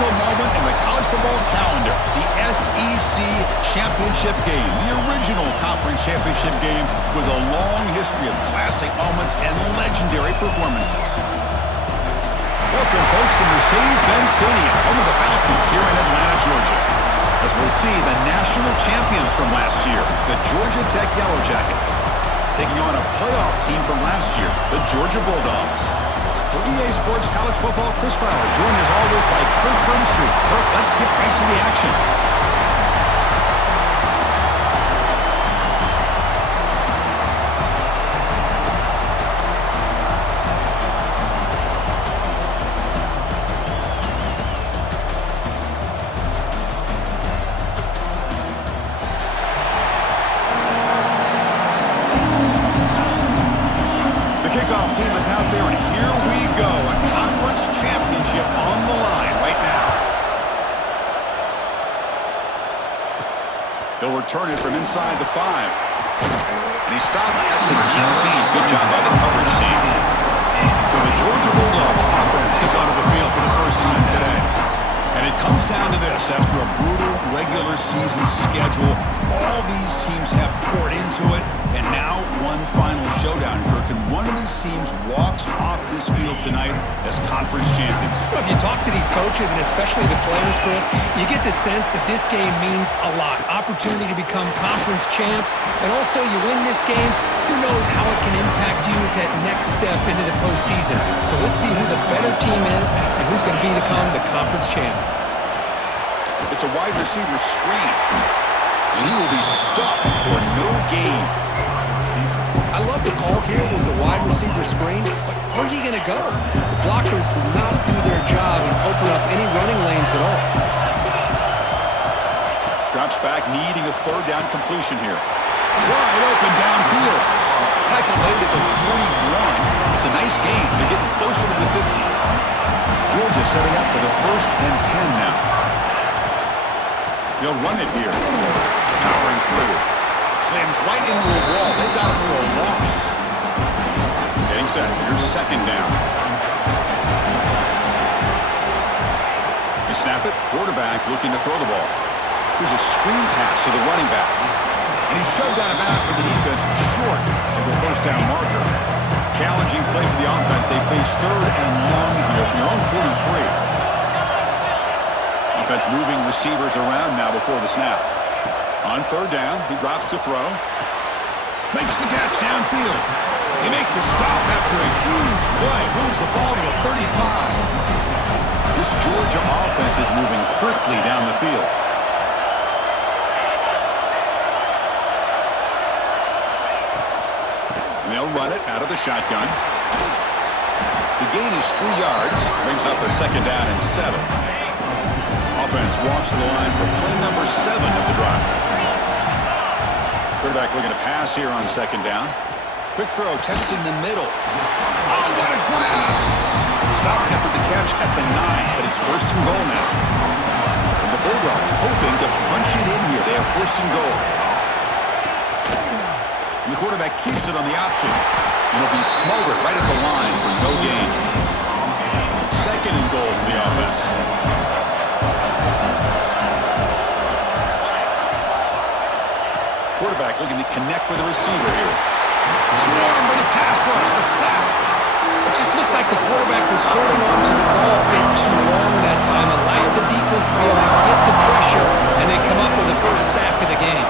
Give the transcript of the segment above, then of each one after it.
special moment in the college football calendar, the SEC Championship game, the original conference championship game with a long history of classic moments and legendary performances. Welcome, folks, to Mercedes-Benz Stadium, home of the Falcons here in Atlanta, Georgia. As we'll see the national champions from last year, the Georgia Tech Yellow Jackets, taking on a playoff team from last year, the Georgia Bulldogs. For EA Sports College Football, Chris Fowler, joined as always by Kirk Herbstreit. Kirk, let's get right to the action. Kickoff team is out there, and here we go. A conference championship on the line right now. He'll return it from inside the 5. And he stopped at the 18. Good job by the coverage team. So the Georgia Bulldogs offense comes onto the field for the first time today. And it comes down to this. After a brutal regular season schedule, all these teams have poured into it. And now one final showdown, Kirk. And one of these teams walks off this field tonight as conference champions. Well, if you talk to these coaches, and especially the players, Chris, you get the sense that this game means a lot. Opportunity to become conference champs. And also, you win this game, who knows how it can impact you at that next step into the postseason. So let's see who the better team is and who's going to become the conference champ. It's a wide receiver screen. And he will be stuffed for no gain. I love the call here with the wide receiver screen, but where's he going to go? The blockers do not do their job and open up any running lanes at all. Drops back, needing a third down completion here. Wide open downfield. Tackle made at the 41. It's a nice gain. They're getting closer to the 50. Georgia setting up for the 1st and 10 now. They'll run it here. Powering through. Slams right into the wall. They've got him for a loss. Getting set. Here's 2nd down. They snap it. Quarterback looking to throw the ball. Here's a screen pass to the running back. And he's shoved out of bounds with the defense short of the 1st down marker. Challenging play for the offense. They face 3rd and long here from their own 43. Offense moving receivers around now before the snap. On 3rd down, he drops to throw. Makes the catch downfield. They make the stop after a huge play. Moves the ball to the 35. This Georgia offense is moving quickly down the field. And they'll run it out of the shotgun. The gain is 3 yards. Brings up a 2nd down and 7. Offense walks to the line for play number 7 of the drive. Quarterback looking to pass here on 2nd down. Quick throw, testing the middle. Oh, what a grab! Stopped after the catch at the 9, but it's 1st and goal now. And the Bulldogs hoping to punch it in here. They have 1st and goal. And the quarterback keeps it on the option. And it'll be smothered right at the line for no gain. 2nd and goal for the offense. Quarterback looking to connect with the receiver here. Swarmed by the pass rush, the sack. It just looked like the quarterback was holding on to the ball a bit too long that time, allowed the defense to be able to get the pressure, and they come up with the 1st sack of the game.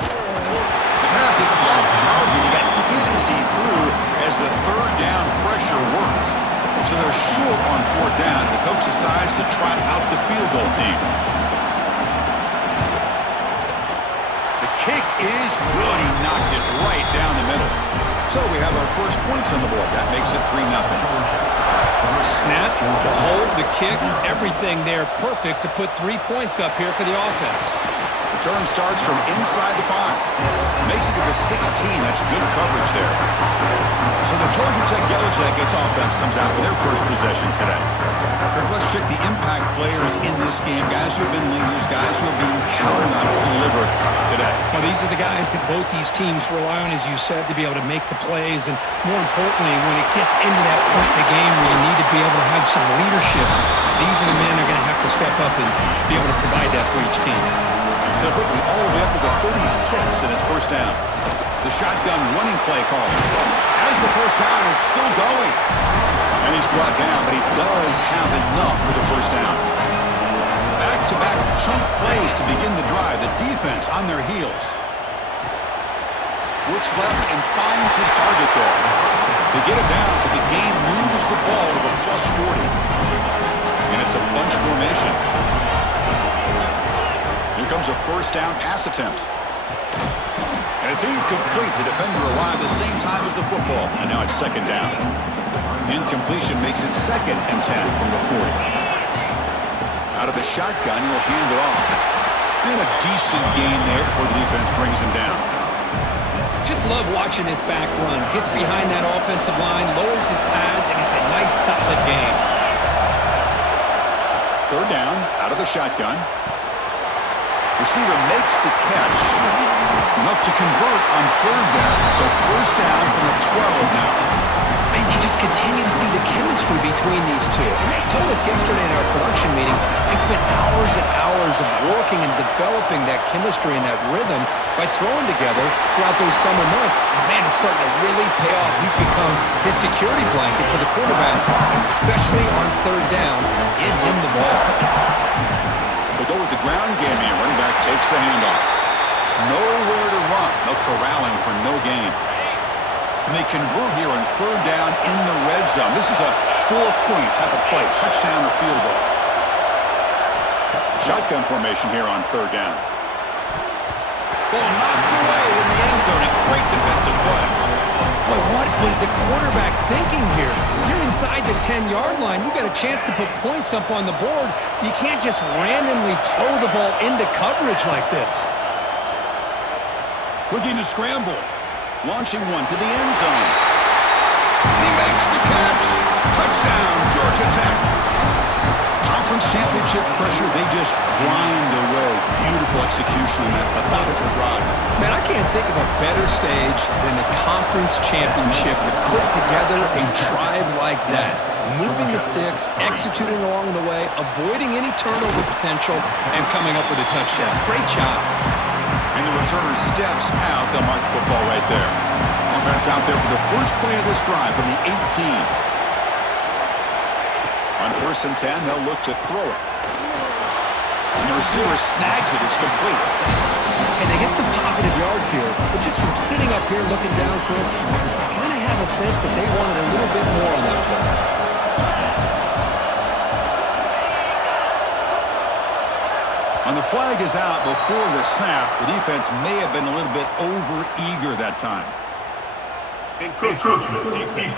The pass is off target. He got hit as he threw as the 3rd down pressure worked. So they're short on 4th down, and the coach decides to trot out the field goal team. Kick is good. He knocked it right down the middle. So we have our 1st points on the board. That makes it 3-0. Snap, the hold, the kick, everything there perfect to put 3 points up here for the offense. Return starts from inside the 5. Makes it to the 16. That's good coverage there. So the Georgia Tech Yellow Jackets offense comes out for their first possession today. Let's check the impact players in this game. Guys who have been leaders, guys who are being counted on to deliver today. Well, these are the guys that both these teams rely on, as you said, to be able to make the plays. And more importantly, when it gets into that point in the game where you need to be able to have some leadership, these are the men that are going to have to step up and be able to provide that for each team. So quickly all the way up to the 36 and it's first down. The shotgun running play call. As the first down is still going. And he's brought down, but he does have enough for the first down. Back-to-back chunk plays to begin the drive. The defense on their heels. Looks left and finds his target there. They get it down, but the game moves the ball to the plus 40. And it's a bunch formation. Here comes a first down pass attempt. And it's incomplete. The defender arrived at the same time as the football. And now it's second down. Incompletion makes it 2nd and 10 from the 40. Out of the shotgun, he'll hand it off. And a decent gain there before the defense brings him down. Just love watching this back run. Gets behind that offensive line, lowers his pads, and it's a nice, solid game. Third down, out of the shotgun. Receiver makes the catch. Enough to convert on third down. So first down from the 12 now. And you just continue to see the chemistry between these two. And they told us yesterday in our production meeting, they spent hours and hours of working and developing that chemistry and that rhythm by throwing together throughout those summer months. And man, it's starting to really pay off. He's become his security blanket for the quarterback, and especially on third down, get him the ball. They go with the ground game here. Running back takes the handoff. Nowhere to run. No corralling for no gain. And they convert here on third down in the red zone. This is a 4-point type of play. Touchdown or field goal. Shotgun formation here on third down. Ball knocked away in the end zone. A great defensive play. Boy, what was the quarterback thinking here? You're inside the 10-yard line. You got a chance to put points up on the board. You can't just randomly throw the ball into coverage like this. Looking to scramble. Launching one to the end zone. And he makes the catch. Touchdown, Georgia Tech. Conference championship pressure, they just grind away. Beautiful execution in that methodical drive. Man, I can't think of a better stage than the conference championship to put together a drive like that. Moving the sticks, executing along the way, avoiding any turnover potential, and coming up with a touchdown. Great job. And the returner steps out. They'll mark the football right there. Offense out there for the first play of this drive from the 18. On 1st and 10, they'll look to throw it. And the receiver snags it. It's complete. And they get some positive yards here. But just from sitting up here looking down, Chris, I kind of have a sense that they wanted a little bit more on that play. On the flag is out before the snap. The defense may have been a little bit over-eager that time. Encroachment, defense.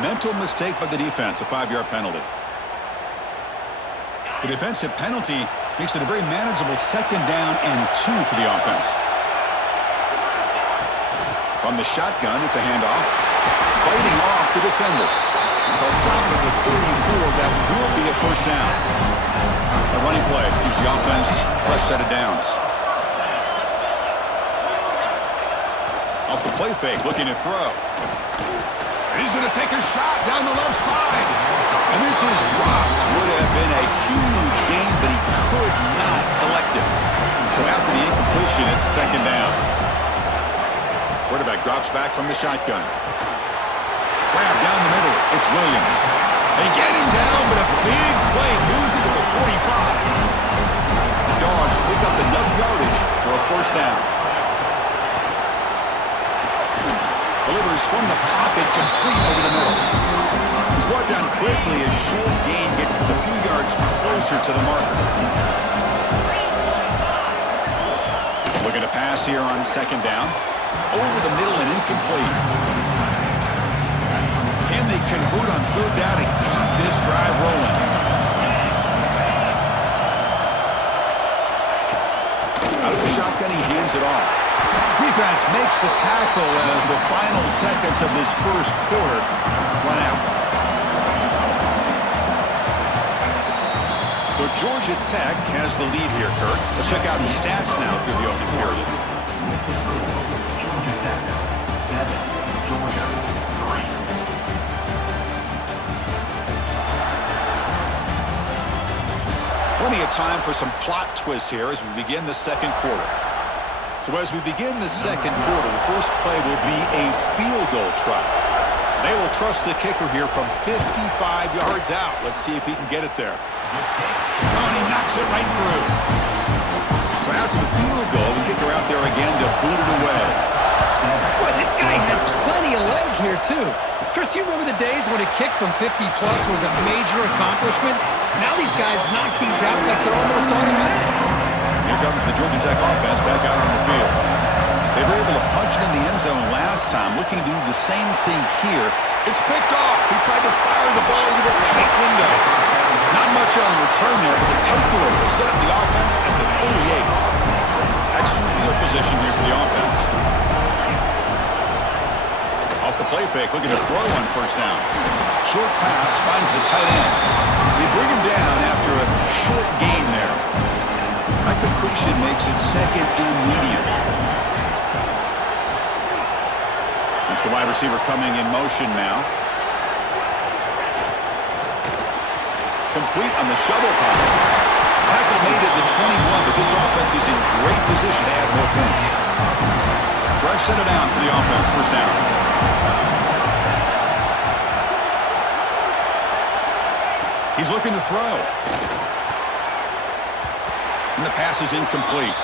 Mental mistake by the defense, a 5-yard penalty. The defensive penalty makes it a very manageable 2nd down and 2 for the offense. From the shotgun, it's a handoff. Fighting off the defender. They'll stop at the 34. That will be a first down. A running play gives the offense a fresh set of downs. Off the play fake, looking to throw. And he's going to take a shot down the left side. And this is dropped. Would have been a huge gain, but he could not collect it. So after the incompletion, it's 2nd down. Quarterback drops back from the shotgun. Grab down the middle. It's Williams. They get him down, but a big play moves it to the 45. The Dogs pick up enough yardage for a first down. Delivers from the pocket, complete over the middle. He's brought down quickly as short gain gets them a few yards closer to the marker. Looking to pass here on 2nd down. Over the middle and incomplete. Can they convert on 3rd down and keep this drive rolling? shotgun, he hands it off. Defense makes the tackle as the final seconds of this first quarter run out. So Georgia Tech has the lead here, Kirk. Let's check out the stats now through the opening period. Georgia Tech 7, Georgia 3. Plenty of time for some plot twists here as we begin the second quarter. So as we begin the second quarter, the first play will be a field goal try. They will trust the kicker here from 55 yards out. Let's see if he can get it there. Oh, and he knocks it right through. So after the field goal, the kicker out there again to boot it away. Boy, this guy had plenty of leg here, too. Chris, you remember the days when a kick from 50-plus was a major accomplishment? Now these guys knock these out like they're almost automatic. Here comes the Georgia Tech offense back out on the field. They were able to punch it in the end zone last time, looking to do the same thing here. It's picked off. He tried to fire the ball into a tight window. Not much on the return there, but the takeaway will set up the offense at the 38. Excellent field position here for the offense. Off the play fake, looking to throw on first down. Short pass finds the tight end. They bring him down after a short gain there. That completion makes it second and medium. It's the wide receiver coming in motion now. Complete on the shovel pass. Tackle made at the 21, but this offense is in great position to add more points. Fresh set of downs for the offense, first down. He's looking to throw. And the pass is incomplete.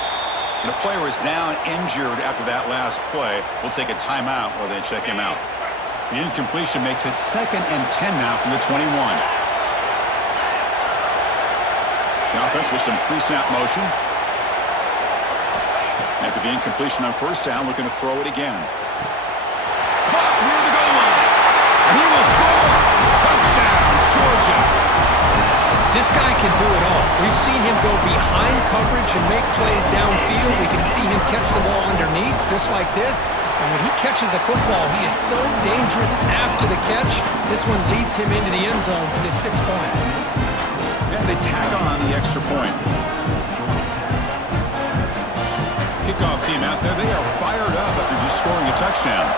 And the player is down injured after that last play. We'll take a timeout while they check him out. The incompletion makes it second and 10 now from the 21. The offense with some pre-snap motion. After the incompletion on first down, looking to throw it again. Caught near the goal line. And he will score. Touchdown, Georgia. This guy can do it all. We've seen him go behind coverage and make plays downfield. We can see him catch the ball underneath, just like this. And when he catches a football, he is so dangerous after the catch. This one leads him into the end zone for the 6 points. And they tack on the extra point. Kickoff team out there, they are fired up after just scoring a touchdown.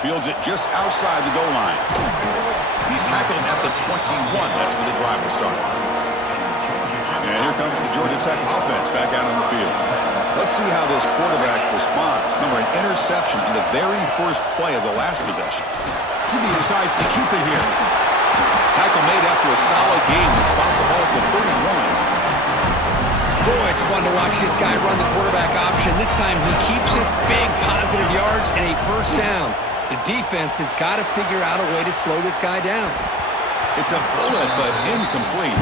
Fields it just outside the goal line. He's tackled at the 21. That's where the drive will start. And here comes the Georgia Tech offense back out on the field. Let's see how this quarterback responds. Remember, an interception on the very first play of the last possession. He decides to keep it here. Tackle made after a solid game to spot the ball for 31. Boy, it's fun to watch this guy run the quarterback option. This time he keeps it, big positive yards, and a first down. The defense has got to figure out a way to slow this guy down. It's a bullet, but incomplete.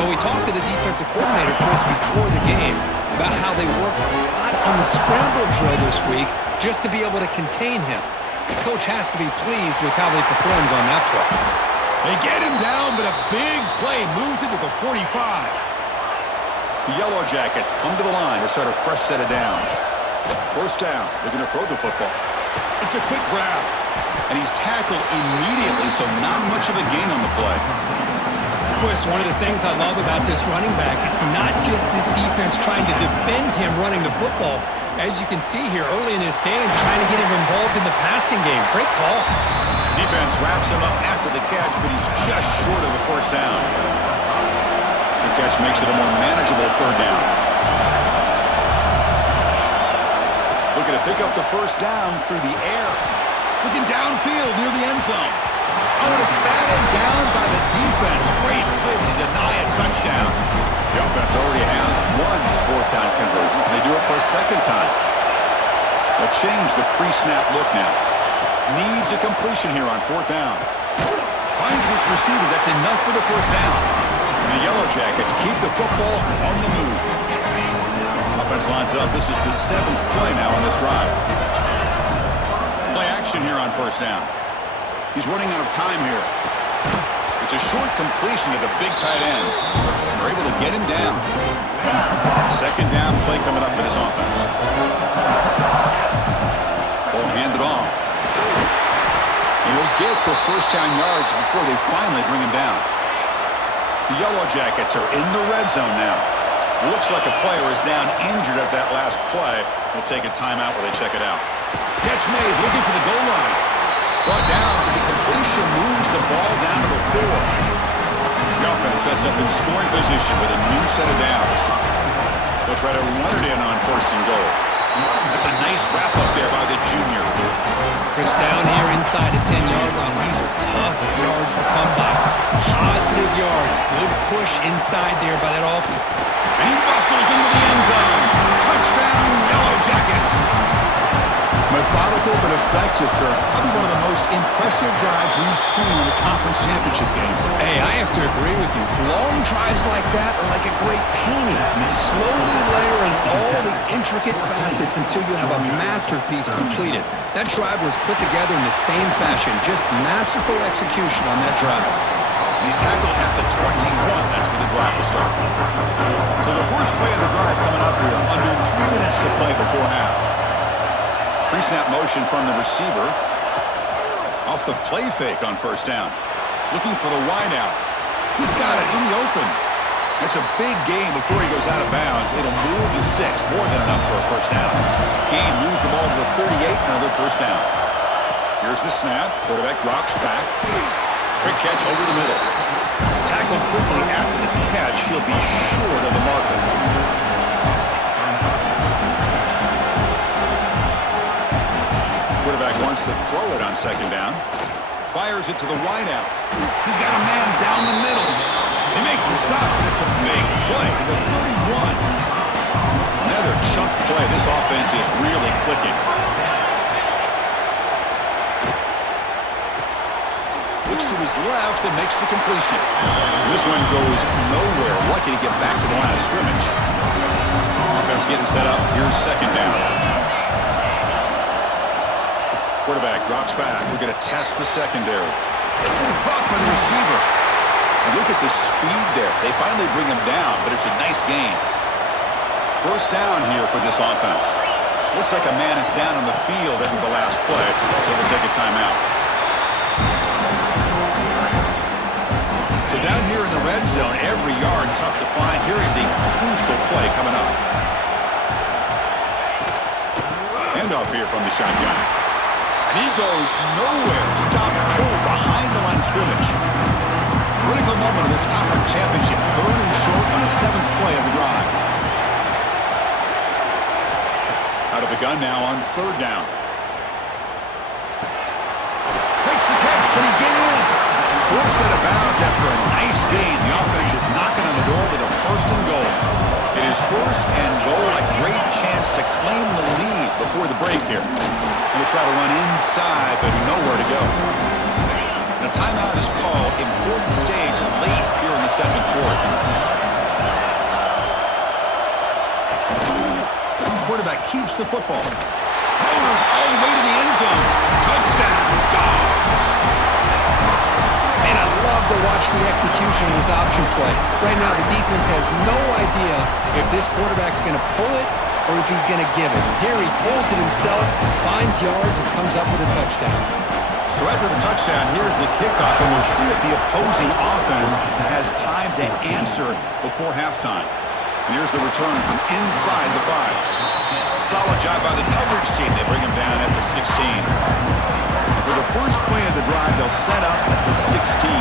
Well, we talked to the defensive coordinator, Chris, before the game about how they worked a lot on the scramble drill this week just to be able to contain him. The coach has to be pleased with how they performed on that play. They get him down, but a big play moves into the 45. The Yellow Jackets come to the line to start a fresh set of downs. First down, they're going to throw the football. It's a quick grab, and he's tackled immediately, so not much of a gain on the play. Chris, one of the things I love about this running back, it's not just this defense trying to defend him running the football. As you can see here early in this game, trying to get him involved in the passing game. Great call. Defense wraps him up after the catch, but he's just short of a first down. The catch makes it a more manageable third down. Looking to pick up the first down through the air. Looking downfield near the end zone. Oh, and it's batted down by the defense. Great play to deny a touchdown. The offense already has one fourth down conversion. Can they do it for a second time? They'll change the pre-snap look now. Needs a completion here on fourth down. Finds this receiver. That's enough for the first down. And the Yellow Jackets keep the football on the move. Offense lines up. This is the 7th play now on this drive. Play action here on first down. He's running out of time here. It's a short completion to the big tight end. They're able to get him down. Second down play coming up for this offense. Ball handed off. And he'll get the first down yards before they finally bring him down. The Yellow Jackets are in the red zone now. Looks like a player is down injured at that last play. We'll take a timeout while they check it out. Catch made, looking for the goal line. Brought down, the completion moves the ball down to the 4. The offense sets up in scoring position with a new set of downs. They'll try to run it in on first and goal. That's a nice wrap up there by the junior. Chris, down here inside the 10-yard line, these are tough yards to come by. Positive yards, good push inside there by that offense. And he bustles into the end zone. Touchdown, Yellow Jackets. Methodical but effective, Kirk. Probably one of the most impressive drives we've seen in the conference championship game. Hey, I have to agree with you. Long drives like that are like a great painting. Slowly layering all the intricate facets until you have a masterpiece completed. That drive was put together in the same fashion. Just masterful execution on that drive. He's tackled at the 21. That's where the drive will start. So the first play of the drive coming up here. Under 3 minutes to play before half. Pre-snap motion from the receiver. Off the play fake on first down. Looking for the wideout. He's got it in the open. That's a big gain before he goes out of bounds. It'll move the sticks. More than enough for a first down. Gain moves the ball to the 38. Another first down. Here's the snap. Quarterback drops back. Quick catch over the middle. Tackled quickly after the catch. He'll be short of the marker. Quarterback wants to throw it on second down. Fires it to the wideout. He's got a man down the middle. They make the stop. It's a big play to the 31. Another chunk play. This offense is really clicking. Looks to his left and makes the completion. This one goes nowhere. Lucky to get back to the line of scrimmage. Offense getting set up. Here's second down. Quarterback drops back. We're going to test the secondary. Caught by the receiver. And look at the speed there. They finally bring him down, but it's a nice gain. First down here for this offense. Looks like a man is down on the field after the last play, so we'll take a timeout. So down here in the red zone, every yard tough to find. Here is a crucial play coming up. Handoff here from the shotgun. And he goes nowhere. Stop cold behind the line of scrimmage. Critical moment of this conference championship. Third and short on the 7th play of the drive. Out of the gun now on third down. Makes the catch. Can he get in? Forced out of bounds after a nice gain. The offense is knocking on the door with a first and goal. It is first and goal. A great chance to claim the lead before the break here. We'll try to run inside, but nowhere to go. And a timeout is called. Important stage late here in the second quarter. Quarterback keeps the football. Motors all the way to the end zone. Touchdown, Dogs. And I love to watch the execution of this option play. Right now, the defense has no idea if this quarterback's going to pull it or if he's going to give it. Here he pulls it himself, finds yards, and comes up with a touchdown. So after the touchdown, here's the kickoff, and we'll see if the opposing offense has time to answer before halftime. And here's the return from inside the 5. Solid job by the coverage team. They bring him down at the 16. And for the first play of the drive, they'll set up at the 16.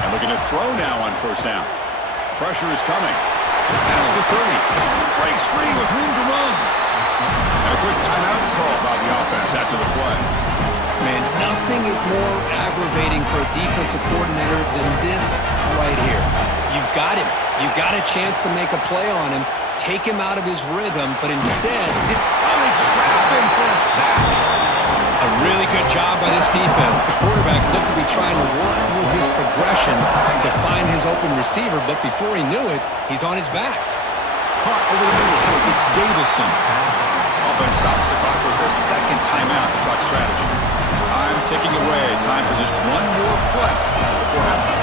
And looking to throw now on first down. Pressure is coming. Past the 30. Breaks free with room to run. And a quick timeout call by the offense after the play. Man, nothing is more aggravating for a defensive coordinator than this right here. You've got him. You've got a chance to make a play on him, take him out of his rhythm, but instead, they trap him for a sack. A really good job by this defense. The quarterback looked to be trying to work through his progressions to find his open receiver, but before he knew it, he's on his back. Caught over the middle. It's Davison. Offense stops the clock with their second timeout to talk strategy. Time ticking away. Time for just one more play before halftime.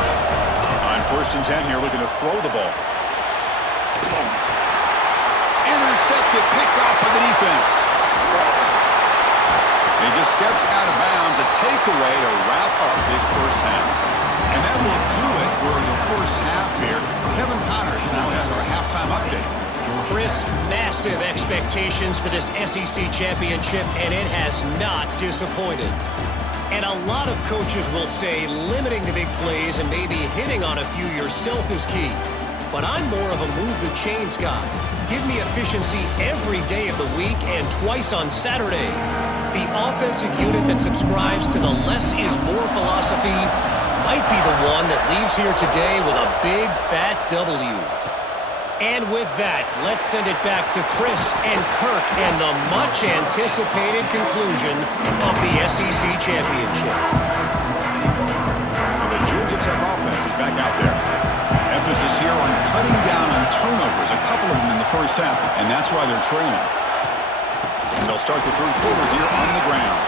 On 1st and 10 here, looking to throw the ball. Intercepted, picked off by the defense. He just steps out of bounds, a takeaway to wrap up this first half. And that will do it for the first half here. Kevin Connors now has our halftime update. Chris, massive expectations for this SEC championship, and it has not disappointed. And a lot of coaches will say limiting the big plays and maybe hitting on a few yourself is key. But I'm more of a move the chains guy. Give me efficiency every day of the week and twice on Saturday. The offensive unit that subscribes to the less is more philosophy might be the one that leaves here today with a big fat W. And with that, let's send it back to Chris and Kirk and the much-anticipated conclusion of the SEC Championship. The Georgia Tech offense is back out there. Emphasis here on cutting down on turnovers, a couple of them in the first half, and that's why they're trailing. And they'll start the third quarter here on the ground.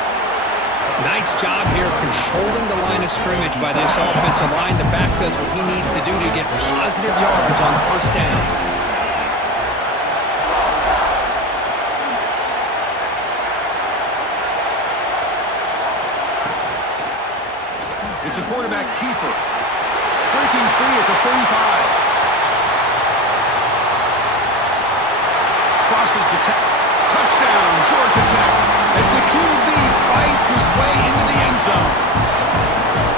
Nice job here of controlling the line of scrimmage by this offensive line. The back does what he needs to do to get positive yards on first down. It's a quarterback keeper. Breaking free at the 35. Crosses the 10. Touchdown, Georgia Tech, as the QB fights his way into the end zone.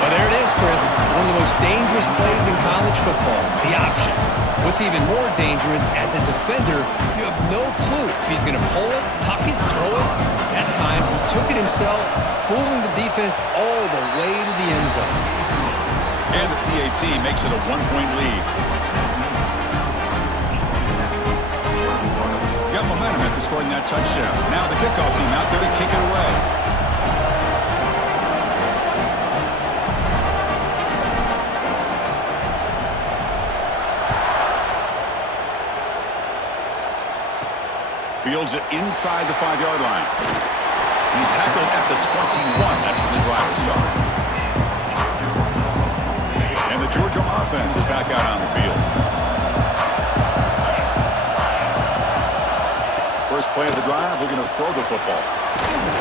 Well, there it is, Chris. One of the most dangerous plays in college football, the option. What's even more dangerous, as a defender, you have no clue if he's going to pull it, tuck it, throw it. That time, he took it himself, fooling the defense all the way to the end zone. And the PAT makes it a 1-point lead. Got momentum after scoring that touchdown. Now the kickoff team out there to kick it away. Fields it inside the 5-yard line. And he's tackled at the 21. That's where the drive will start. And the Georgia offense is back out on the field. First play of the drive, looking to throw the football.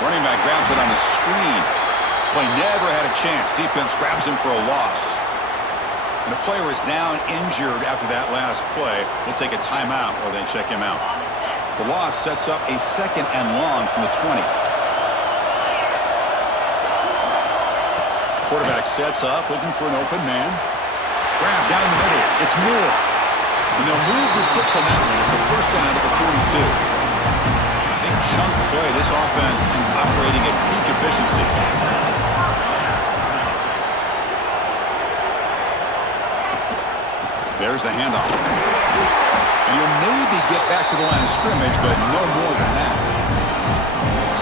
Running back grabs it on the screen. Play never had a chance. Defense grabs him for a loss. And the player is down injured after that last play. We'll take a timeout or they check him out. The loss sets up a 2nd and long from the 20. Quarterback sets up, looking for an open man. Grab down the middle. It's Moore. And they'll move the 6 on that one. It's a first down at the 42. Big chunk play. This offense operating at peak efficiency. There's the handoff. And you'll maybe get back to the line of scrimmage, but no more than that.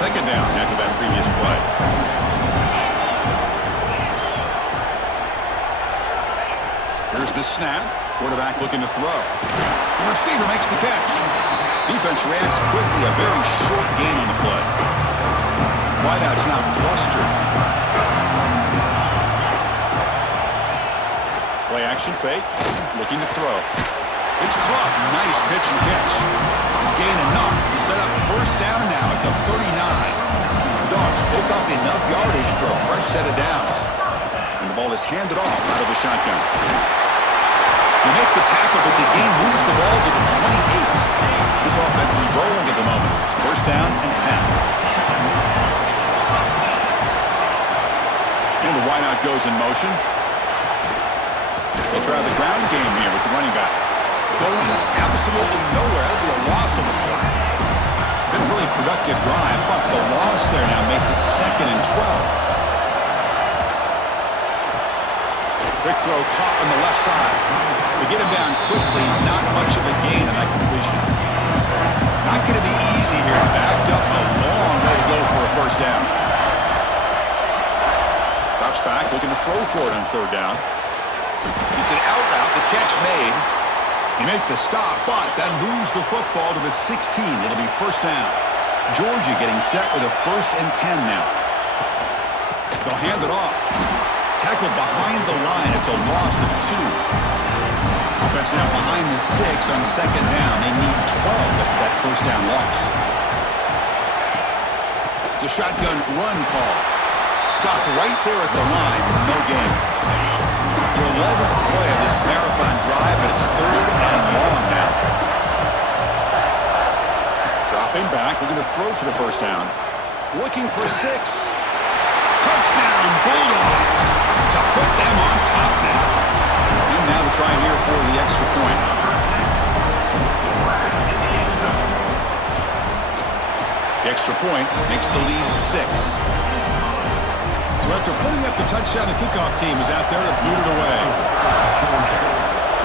2nd down after that previous play. Here's the snap. Quarterback looking to throw. The receiver makes the catch. Defense reacts quickly. A very short gain on the play. Wideout's now clustered. Play action fake. Looking to throw. It's caught. Nice pitch and catch. Gain enough to set up first down now at the 39. Dogs pick up enough yardage for a fresh set of downs. And the ball is handed off out of the shotgun. You make the tackle, but the game moves the ball to the 28. This offense is rolling at the moment. It's first down and 10. And the wideout goes in motion. They'll try the ground game here with the running back. Going absolutely nowhere. That'll be a loss on the play. Been a really productive drive, but the loss there now makes it 2nd and 12. Big throw caught on the left side. They get him down quickly. Not much of a gain on that completion. Not going to be easy here. Backed up a long way to go for a first down. Drops back, looking to throw for it on 3rd down. It's an out route. The catch made. He make the stop, but that moves the football to the 16. It'll be first down. Georgia getting set with a 1st and 10 now. They'll hand it off. Tackle tackled behind the line. It's a loss of 2. Offense now behind the 6 on second down. They need 12 after that first down loss. It's a shotgun run call. Stopped right there at the line. No gain. The 11th play of this marathon drive, but it's 3rd and long now. Dropping back, looking to throw for the first down. Looking for 6. Touchdown, Bulldogs, to put them on top now. And now to try here for the extra point. The extra point makes the lead 6. So after putting up the touchdown, the kickoff team is out there to boot it away.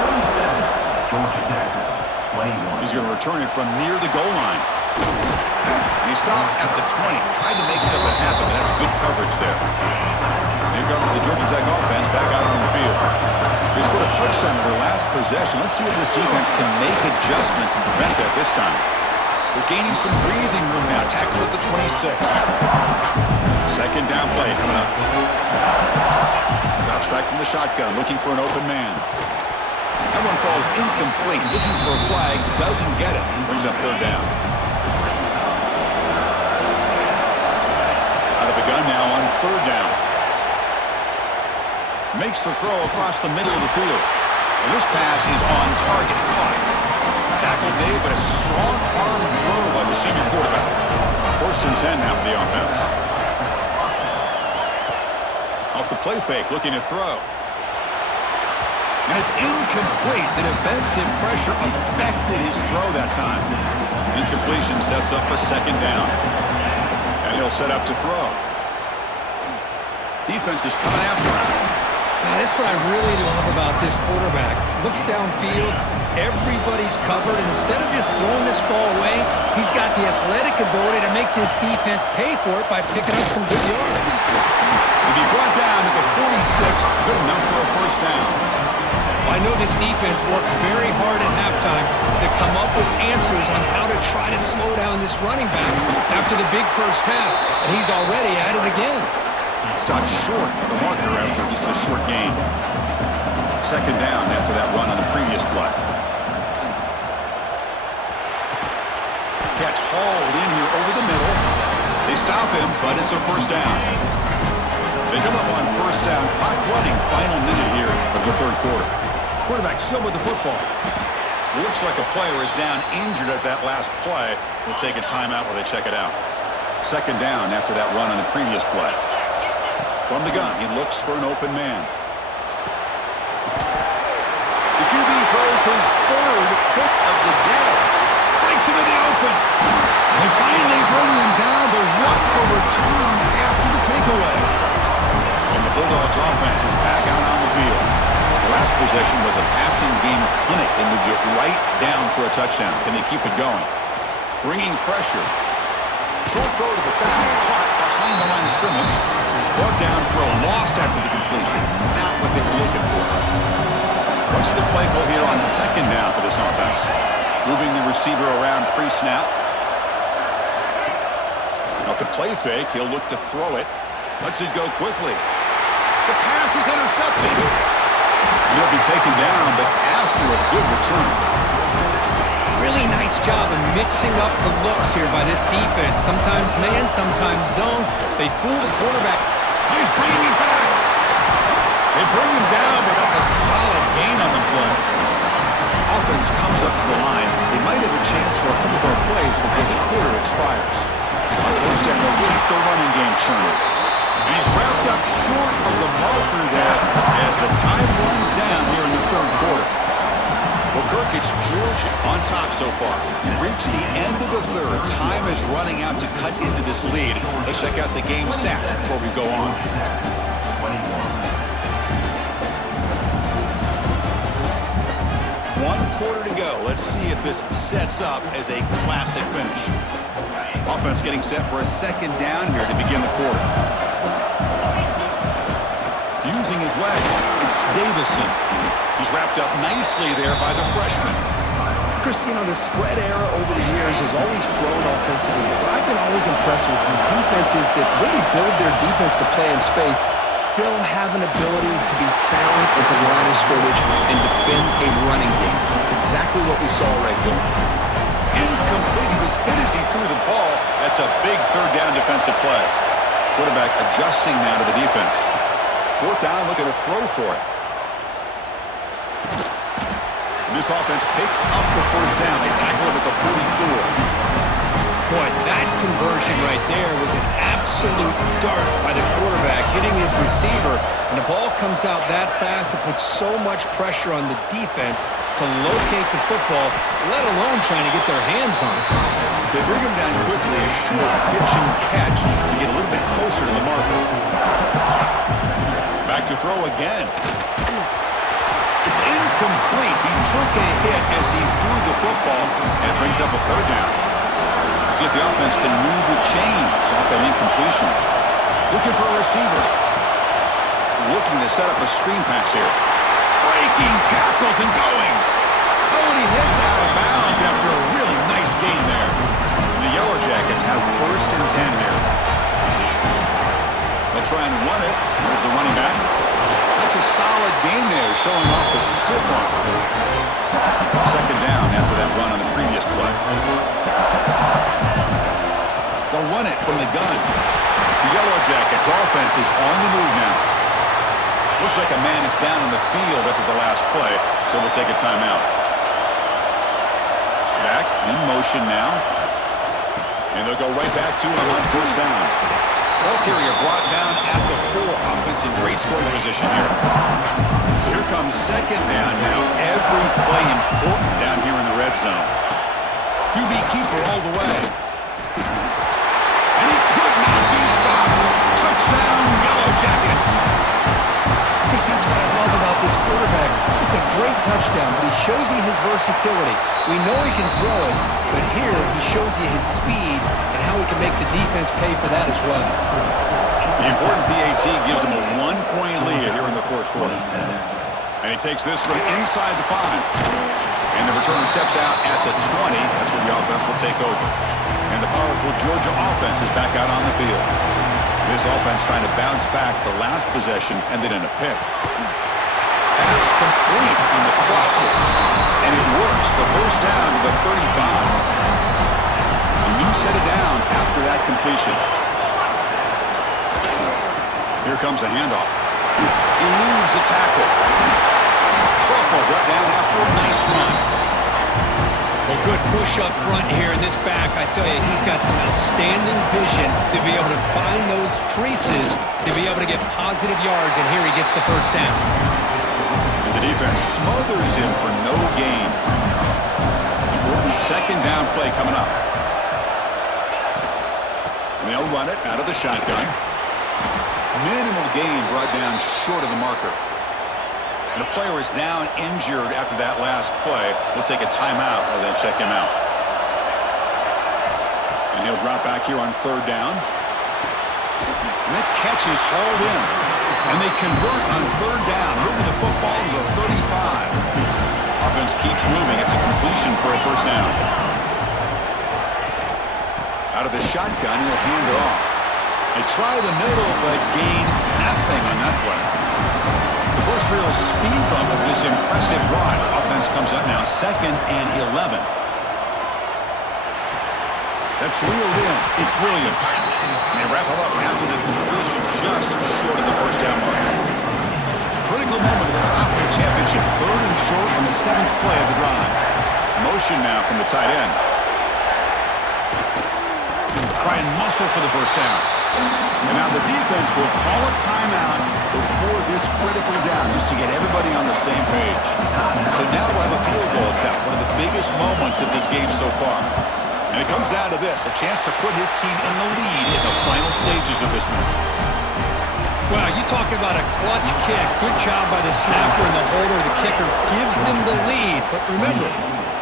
27, Georgia Tech, 21. He's going to return it from near the goal line. And he stopped at the 20. Tried to make something happen, but that's good coverage there. Here comes the Georgia Tech offense back out on the field. They scored a touchdown in their last possession. Let's see if this defense can make adjustments and prevent that this time. They're gaining some breathing room now. Tackled at the 26. Second down play coming up. Drops back from the shotgun, looking for an open man. That one falls incomplete. Looking for a flag, doesn't get it. Brings up 3rd down. Out of the gun now on 3rd down. Makes the throw across the middle of the field. And this pass is on target. Caught. Tackle made, but a strong arm throw by the senior quarterback. 1st and 10 now for the offense. Off the play fake, looking to throw. And it's incomplete. The defensive pressure affected his throw that time. Incompletion sets up a 2nd down. And he'll set up to throw. Defense is coming after him. That's what I really love about this quarterback. Looks downfield, everybody's covered. Instead of just throwing this ball away, he's got the athletic ability to make this defense pay for it by picking up some good yards. To be brought down at the 46, good enough for a 1st down. I know this defense worked very hard at halftime to come up with answers on how to try to slow down this running back after the big first half, and he's already at it again. Stopped short of the marker after just a short gain. 2nd down after that run on the previous play. Catch hauled in here over the middle. They stop him, but it's a 1st down. They come up on 1st down. Clock running, final minute here of the 3rd quarter. Quarterback still with the football. Looks like a player is down injured at that last play. We'll take a timeout while they check it out. 2nd down after that run on the previous play. From the gun, he looks for an open man. The QB throws his 3rd hit of the day. Breaks into the open. They finally bring him down, but what a return after the takeaway. And the Bulldogs offense is back out on the field. The last possession was a passing game clinic. They moved it right down for a touchdown. Can they keep it going? Bringing pressure. Short throw to the back, caught behind the line of scrimmage. Brought down for a loss after the completion. Not what they were looking for. What's the play call here on 2nd down for this offense? Moving the receiver around pre-snap. Off the play fake, he'll look to throw it. Lets it go quickly. The pass is intercepted. He'll be taken down, but after a good return. Really nice job of mixing up the looks here by this defense. Sometimes man, sometimes zone. They fool the quarterback. He's bringing it back. They bring him down, but that's a solid gain on the play. Offense comes up to the line. They might have a chance for a couple more plays before the quarter expires. On 1st down, they'll keep the running game churning. And he's wrapped up short of the marker there as the time runs down here in the 3rd quarter. Well, Kirk, it's Georgia on top so far. Reached the end of the 3rd. Time is running out to cut into this lead. Let's check out the game stats before we go on. 1 quarter to go. Let's see if this sets up as a classic finish. Offense getting set for a 2nd down here to begin the quarter. Using his legs, it's Davison. He's wrapped up nicely there by the freshman. Chris, the spread era over the years has always grown offensively, but I've been always impressed with defenses that really build their defense to play in space, still have an ability to be sound at the line of scrimmage and defend a running game. It's exactly what we saw right there. Incomplete. He was hit as he threw the ball. That's a big third down defensive play. Quarterback adjusting now to the defense. Fourth down, looking to throw for it. This offense picks up the first down. They tackle him at the 44. Boy, that conversion right there was an absolute dart by the quarterback hitting his receiver, and the ball comes out that fast to put so much pressure on the defense to locate the football, let alone trying to get their hands on it. They bring him down quickly, a short pitch and catch to get a little bit closer to the marker. Back to throw again. It's incomplete. He took a hit as he threw the football, and it brings up a third down. See if the offense can move the chains off that incompletion. Looking for a receiver. Looking to set up a screen pass here. Breaking tackles and going. Oh, and he heads out of bounds after a really nice gain there. The Yellow Jackets have first and 10 here. They'll try and run it. There's the running back. That's a solid gain there, showing off the stiff arm. Second down after that run on the previous play. They'll run it from the gun. The Yellow Jackets offense is on the move now. Looks like a man is down on the field after the last play, so we'll take a timeout. Back in motion now. And they'll go right back to him on first down. Ball carrier brought down at the 4. Offense in great scoring position here. So here comes second down now. Every play important down here in the red zone. QB keeper all the way. And he could not be stopped. Touchdown, Yellow Jackets. Chris, that's what I love about this quarterback. It's a great touchdown, but he shows you his versatility. We know he can throw it, but here he shows you his speed and how he can make the defense pay for that as well. The important PAT gives him a 1-point lead here in the fourth quarter. And he takes this from inside the 5. And the returner steps out at the 20. That's where the offense will take over. And the powerful Georgia offense is back out on the field. This offense trying to bounce back the last possession and then in a pick. Pass complete on the crosser. And it works. The first down to the 35. A new set of downs after that completion. Here comes a handoff. Eludes a tackle. Softball brought down after a nice run. Well, good push up front here in this back. I tell you, he's got some outstanding vision to be able to find those creases, to be able to get positive yards, and here he gets the first down. And the defense smothers him for no gain. Important second down play coming up. And they'll run it out of the shotgun. Minimal gain brought down short of the marker. And the player is down injured after that last play. We'll take a timeout or then check him out. And he'll drop back here on third down. And that catch is hauled in. And they convert on third down, moving the football to the 35. Offense keeps moving. It's a completion for a first down. Out of the shotgun, he'll hand it off. They try the middle, but gain nothing on that play. The first real speed bump of this impressive drive. Offense comes up now, 2nd and 11. That's reeled in. It's Williams. And they wrap it up after the completion just short of the first down mark. Critical moment of this conference championship. 3rd and short on the 7th play of the drive. Motion now from the tight end. Try and muscle for the first down. And now the defense will call a timeout before this critical down just to get everybody on the same page. So now we'll have a field goal attempt, one of the biggest moments of this game so far. And it comes down to this, a chance to put his team in the lead in the final stages of this one. Well, you talk about a clutch kick. Good job by the snapper and the holder. The kicker gives them the lead. But remember,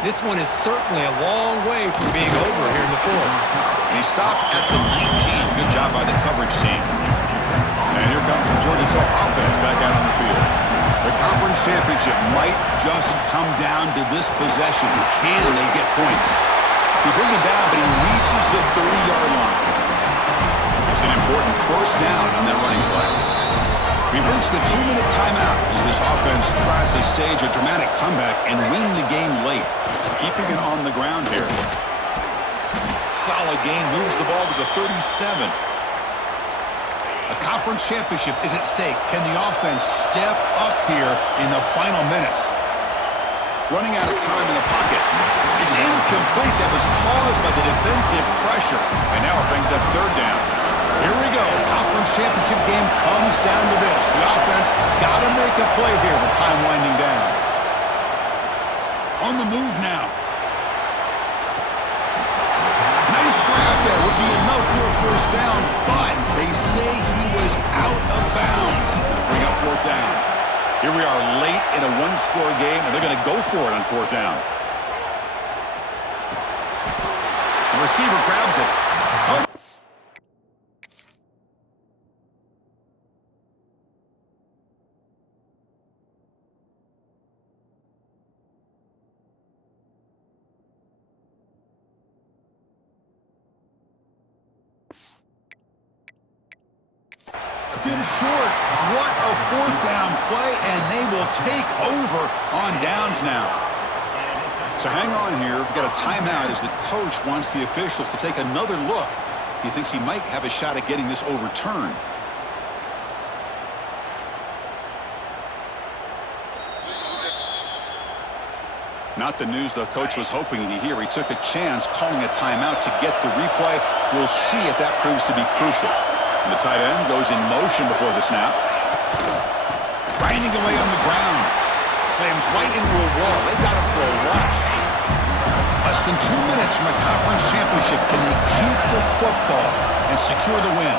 this one is certainly a long way from being over here in the 4th. And he stopped at the 19. Good job by the coverage team. And here comes the Georgia Tech offense back out on the field. The conference conference championship might just come down to this possession. Can they get points? He brings it down, but he reaches the 30-yard line. It's an important first down on that running play. We've reached the 2-minute timeout as this offense tries to stage a dramatic comeback and win the game late. Keeping it on the ground here. Solid gain, moves the ball to the 37. A conference championship is at stake. Can the offense step up here in the final minutes? Running out of time in the pocket. It's incomplete. That was caused by the defensive pressure. And now it brings up third down. Here we go. Conference championship game comes down to this. The offense got to make a play here with time winding down. On the move now. Nice grab there would be enough for a first down, but they say he was out of bounds. Bring up fourth down. Here we are late in a one-score game, and they're going to go for it on fourth down. The receiver grabs it. Oh. In short, what a fourth down play, and they will take over on downs now. So hang on here. We've got a timeout as the coach wants the officials to take another look. He thinks he might have a shot at getting this overturned. Not the news the coach was hoping to hear. He took a chance calling a timeout to get the replay. We'll see if that proves to be crucial. And the tight end goes in motion before the snap. Grinding away on the ground. Slams right into a wall. They got him for a loss. Less than 2 minutes from a conference championship. Can they keep the football and secure the win?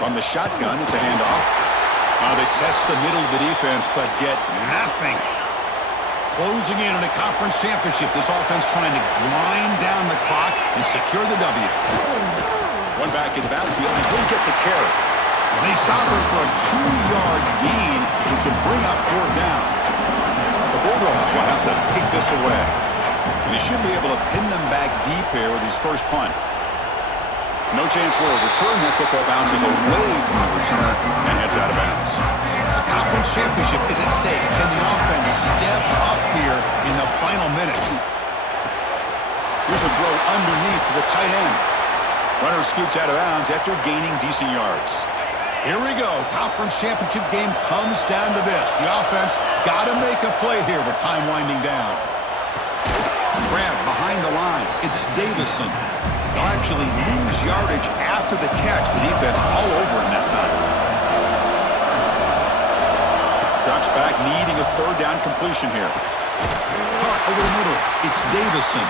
From the shotgun, it's a handoff. Now they test the middle of the defense, but get nothing. Closing in on a conference championship, this offense trying to grind down the clock and secure the W. One back in the backfield, and he'll get the carry. They stop him for a 2-yard gain, which will bring up fourth down. The Bulldogs will have to kick this away. And he should be able to pin them back deep here with his first punt. No chance for a return. That football bounces away from the return and heads out of bounds. A conference championship is at stake. Can the offense step up here in the final minutes? Here's a throw underneath to the tight end. Runner scoots out of bounds after gaining decent yards. Here we go. Conference championship game comes down to this. The offense got to make a play here with time winding down. Grab behind the line. It's Davison. They'll actually lose yardage after the catch. The defense all over him that time. Drops back, needing a third down completion here. Caught over the middle. It's Davison.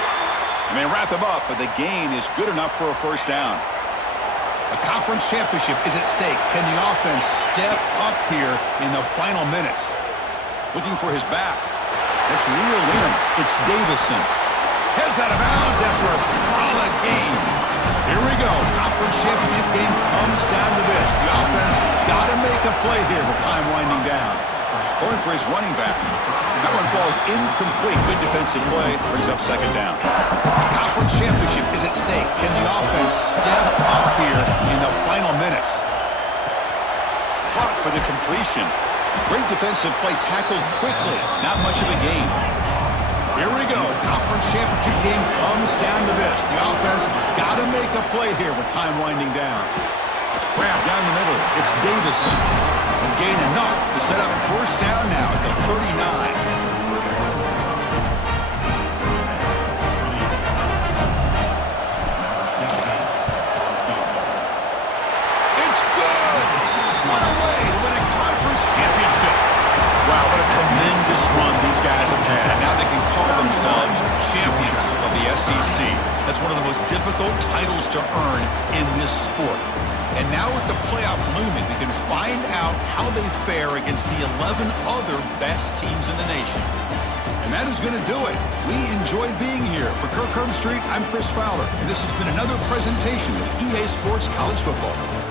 And they wrap him up, but the gain is good enough for a first down. A conference championship is at stake. Can the offense step up here in the final minutes? Looking for his back. That's reeled in. It's Davison. Heads out of bounds after a solid game. Here we go. Conference championship game comes down to this. The offense got to make a play here with time winding down. Going for his running back. That one falls incomplete. Good defensive play. Brings up second down. The conference championship is at stake. Can the offense step up here in the final minutes? Caught for the completion. Great defensive play, tackled quickly. Not much of a gain. Here we go. Conference championship game comes down to this. The offense got to make a play here with time winding down. Grab down the middle. It's Davison. And gain enough to set up first down now at the 39. Wow, what a tremendous run these guys have had. And now they can call themselves champions of the SEC. That's one of the most difficult titles to earn in this sport. And now with the playoff looming, we can find out how they fare against the 11 other best teams in the nation. And that is going to do it. We enjoyed being here. For Kirk Herbstreit, I'm Chris Fowler, and this has been another presentation of EA Sports College Football.